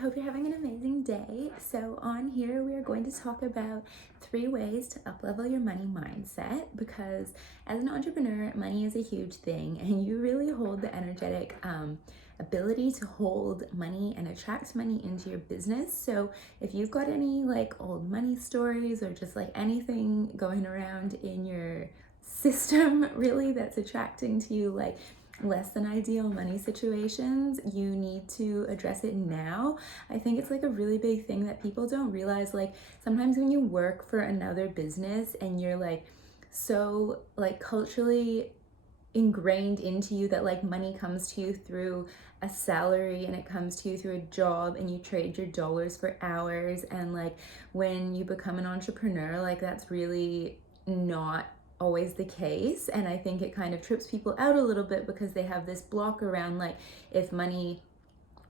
hope you're having an amazing day. So on here, we are going to talk about 3 ways to uplevel your money mindset, because as an entrepreneur, money is a huge thing and you really hold the energetic ability to hold money and attract money into your business. So if you've got any like old money stories or just like anything going around in your system really that's attracting to you like less than ideal money situations, you need to address it now. I think it's like a really big thing that people don't realize. Like sometimes when you work for another business and you're like so like culturally ingrained into you that like money comes to you through a salary and it comes to you through a job and you trade your dollars for hours, and like when you become an entrepreneur, like that's really not always the case. And I think it kind of trips people out a little bit because they have this block around like, if money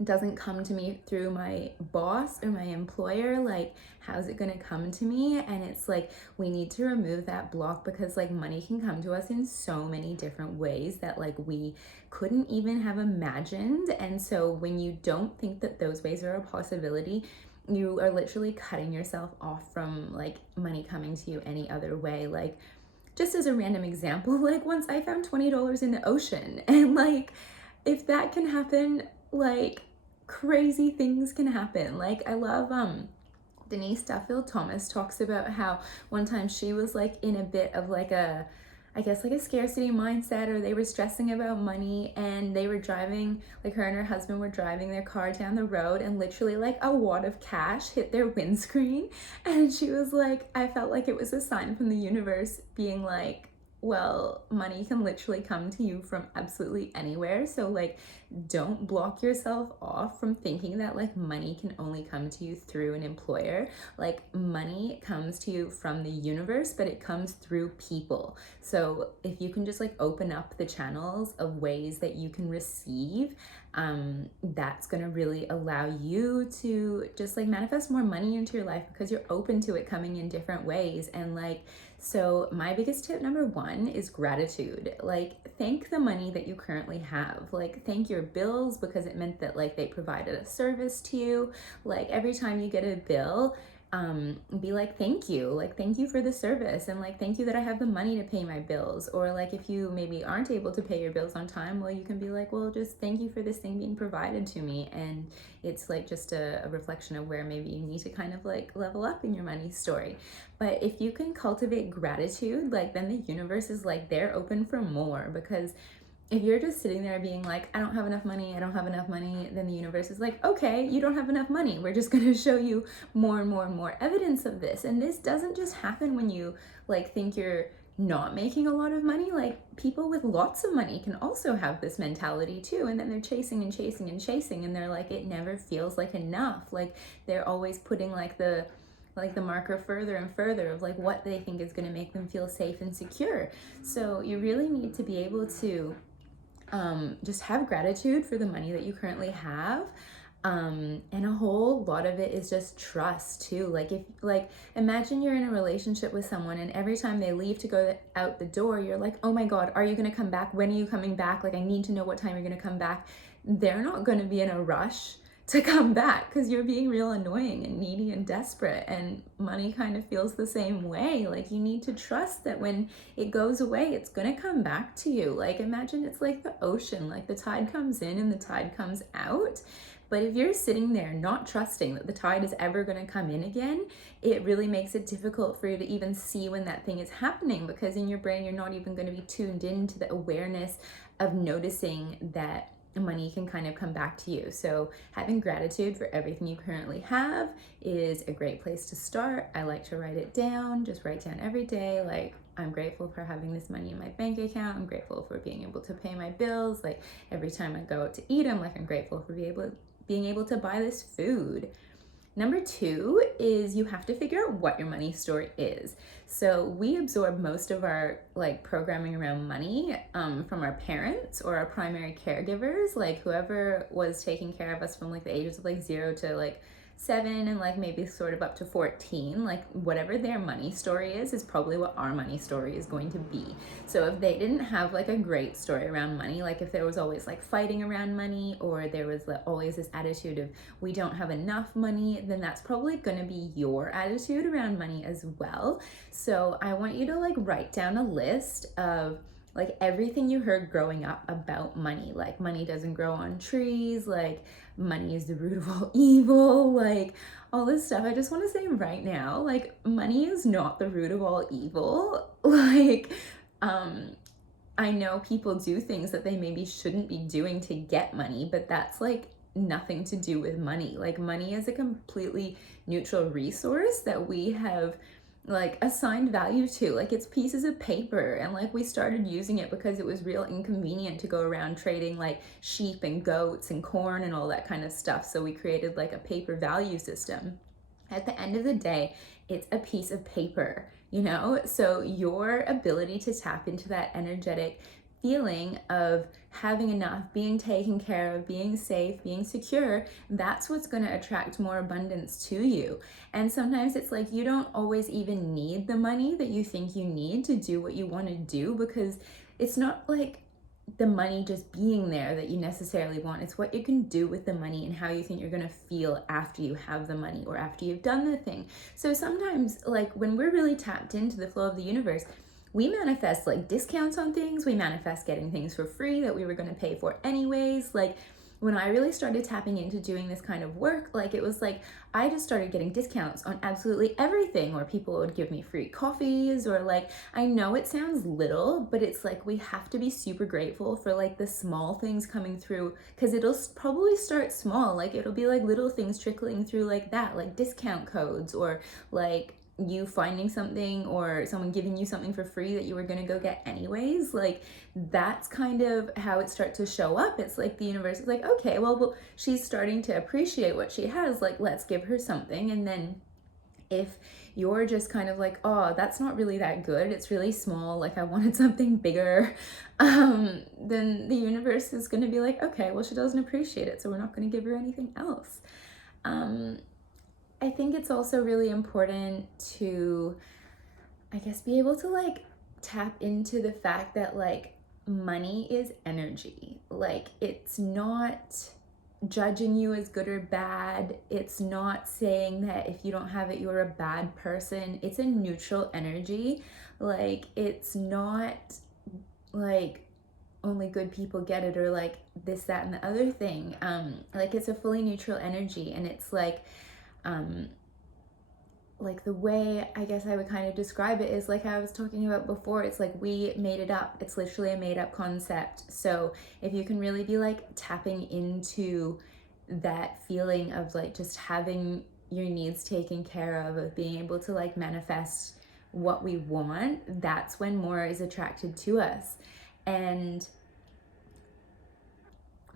doesn't come to me through my boss or my employer, like how's it going to come to me? And it's like we need to remove that block, because like money can come to us in so many different ways that like we couldn't even have imagined. And so when you don't think that those ways are a possibility, you are literally cutting yourself off from like money coming to you any other way. Like just as a random example, like once I found $20 in the ocean, and like if that can happen, like crazy things can happen. Like I love Denise Duffield Thomas talks about how one time she was like in a bit of like a, I guess like a scarcity mindset, or they were stressing about money and they were driving, like her and her husband were driving their car down the road and literally like a wad of cash hit their windscreen. And she was like, I felt like it was a sign from the universe being like, well, money can literally come to you from absolutely anywhere. So like don't block yourself off from thinking that like money can only come to you through an employer. Like money comes to you from the universe, but it comes through people. So if you can just like open up the channels of ways that you can receive, that's going to really allow you to just like manifest more money into your life, because you're open to it coming in different ways. And like, so my biggest tip number 1 is gratitude. Like thank the money that you currently have. Like thank your bills, because it meant that like they provided a service to you. Like every time you get a bill, be like thank you for the service, and like thank you that I have the money to pay my bills. Or like if you maybe aren't able to pay your bills on time, well you can be like, well just thank you for this thing being provided to me. And it's like just a reflection of where maybe you need to kind of like level up in your money story. But if you can cultivate gratitude, like then the universe is like they're open for more. Because if you're just sitting there being like, I don't have enough money, then the universe is like, okay, you don't have enough money. We're just going to show you more and more and more evidence of this. And this doesn't just happen when you like think you're not making a lot of money. Like people with lots of money can also have this mentality too. And then they're chasing and chasing and chasing. And they're like, it never feels like enough. Like they're always putting like the marker further and further of like what they think is going to make them feel safe and secure. So you really need to be able to just have gratitude for the money that you currently have. And a whole lot of it is just trust too. Like if like imagine you're in a relationship with someone and every time they leave to go out the door, you're like, oh my God, are you going to come back? When are you coming back? Like I need to know what time you're going to come back. They're not going to be in a rush to come back, because you're being real annoying and needy and desperate. And money kind of feels the same way. Like you need to trust that when it goes away, it's gonna come back to you. Like imagine it's like the ocean, like the tide comes in and the tide comes out. But if you're sitting there not trusting that the tide is ever going to come in again, it really makes it difficult for you to even see when that thing is happening, because in your brain you're not even going to be tuned into the awareness of noticing that money can kind of come back to you. So having gratitude for everything you currently have is a great place to start. I like to write it down, just write down every day, like I'm grateful for having this money in my bank account. I'm grateful for being able to pay my bills. Like every time I go out to eat, I'm like, I'm grateful for being able to buy this food. Number 2 is you have to figure out what your money story is. So we absorb most of our like programming around money from our parents or our primary caregivers, like whoever was taking care of us from like the ages of like 0 to like 7 and like maybe sort of up to 14, like whatever their money story is probably what our money story is going to be. So if they didn't have like a great story around money, like if there was always like fighting around money, or there was like always this attitude of we don't have enough money, then that's probably going to be your attitude around money as well. So I want you to like write down a list of like everything you heard growing up about money. Like money doesn't grow on trees, like money is the root of all evil, like all this stuff. I just want to say right now, like money is not the root of all evil. Like I know people do things that they maybe shouldn't be doing to get money, but that's like nothing to do with money. Like money is a completely neutral resource that we have like assigned value to. Like it's pieces of paper, and like we started using it because it was real inconvenient to go around trading like sheep and goats and corn and all that kind of stuff. So we created like a paper value system. At the end of the day, it's a piece of paper, you know? So your ability to tap into that energetic feeling of having enough, being taken care of, being safe, being secure, that's what's going to attract more abundance to you. And sometimes it's like you don't always even need the money that you think you need to do what you want to do, because it's not like the money just being there that you necessarily want. It's what you can do with the money and how you think you're going to feel after you have the money or after you've done the thing. So sometimes like when we're really tapped into the flow of the universe, we manifest like discounts on things. We manifest getting things for free that we were going to pay for anyways. Like when I really started tapping into doing this kind of work, like it was like I just started getting discounts on absolutely everything, or people would give me free coffees, or like, I know it sounds little, but it's like we have to be super grateful for like the small things coming through, because it'll probably start small. Like it'll be like little things trickling through like that, like discount codes, or like you finding something or someone giving you something for free that you were going to go get anyways. Like that's kind of how it starts to show up. It's like the universe is like, okay, well she's starting to appreciate what she has, like let's give her something. And then if you're just kind of like, oh, that's not really that good, it's really small, like I wanted something bigger, then the universe is going to be like, okay, well she doesn't appreciate it, so we're not going to give her anything else. I think it's also really important to, I guess, be able to like tap into the fact that like money is energy. Like it's not judging you as good or bad. It's not saying that if you don't have it, you're a bad person. It's a neutral energy. Like it's not like only good people get it, or like this, that, and the other thing. Like it's a fully neutral energy, and it's like the way I guess I would kind of describe it is like I was talking about before, it's like we made it up. It's literally a made up concept. So if you can really be like tapping into that feeling of like just having your needs taken care of being able to like manifest what we want, that's when more is attracted to us. And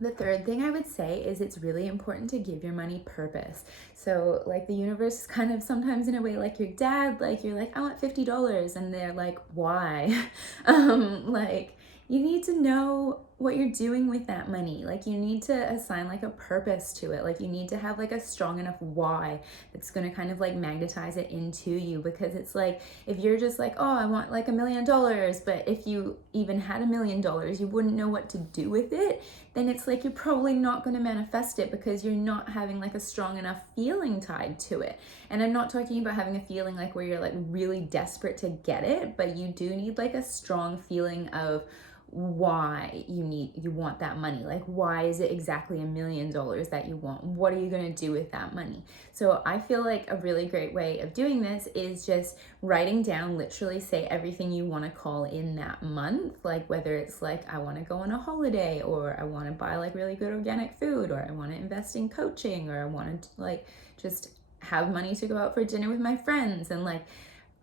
the third thing I would say is it's really important to give your money purpose. So like the universe is kind of sometimes in a way like your dad, like you're like, I want $50, and they're like, why? Like you need to know what you're doing with that money. Like you need to assign like a purpose to it. Like you need to have like a strong enough why that's going to kind of like magnetize it into you. Because it's like if you're just like, oh, I want like $1 million, but if you even had $1 million you wouldn't know what to do with it, then it's like you're probably not going to manifest it, because you're not having like a strong enough feeling tied to it. And I'm not talking about having a feeling like where you're like really desperate to get it, but you do need like a strong feeling of why you want that money. Like why is it exactly $1 million that you want? What are you going to do with that money? So I feel like a really great way of doing this is just writing down, literally say everything you want to call in that month. Like whether it's like I want to go on a holiday, or I want to buy like really good organic food, or I want to invest in coaching, or I want to like just have money to go out for dinner with my friends, and like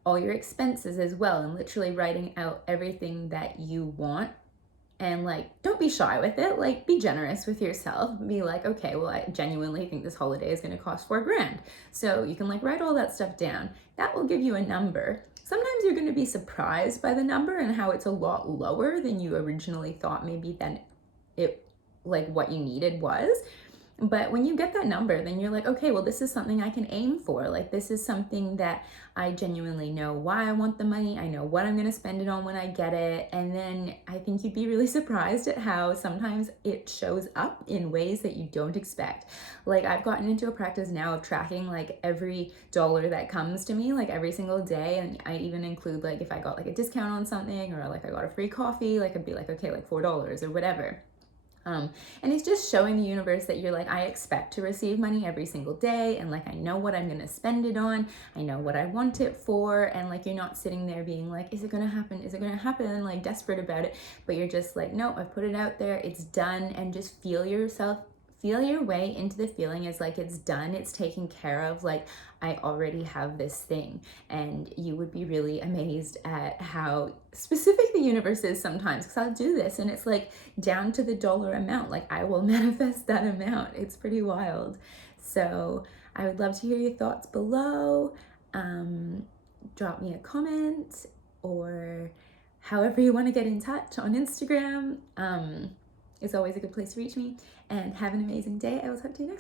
all your expenses as well, and literally writing out everything that you want. And like, don't be shy with it. Like, be generous with yourself. Be like, okay, well, I genuinely think this holiday is going to cost $4,000. So you can like write all that stuff down. That will give you a number. Sometimes you're going to be surprised by the number and how it's a lot lower than you originally thought maybe than it, like what you needed was. But when you get that number, then you're like, okay, well, this is something I can aim for. Like, this is something that I genuinely know why I want the money. I know what I'm going to spend it on when I get it. And then I think you'd be really surprised at how sometimes it shows up in ways that you don't expect. Like, I've gotten into a practice now of tracking like every dollar that comes to me, like every single day. And I even include like if I got like a discount on something, or like I got a free coffee, like I'd be like, okay, like $4 or whatever. And it's just showing the universe that you're like, I expect to receive money every single day, and like I know what I'm gonna spend it on, I know what I want it for, and like you're not sitting there being like, is it gonna happen? Is it gonna happen? And like desperate about it, but you're just like, no, I've put it out there, it's done, and just feel your way into the feeling as like it's done, it's taken care of, like I already have this thing. And you would be really amazed at how specific the universe is sometimes, because I'll do this and it's like down to the dollar amount, like I will manifest that amount. It's pretty wild. So I would love to hear your thoughts below. Drop me a comment, or however you want to get in touch on Instagram. It's always a good place to reach me. And have an amazing day. I will talk to you next time.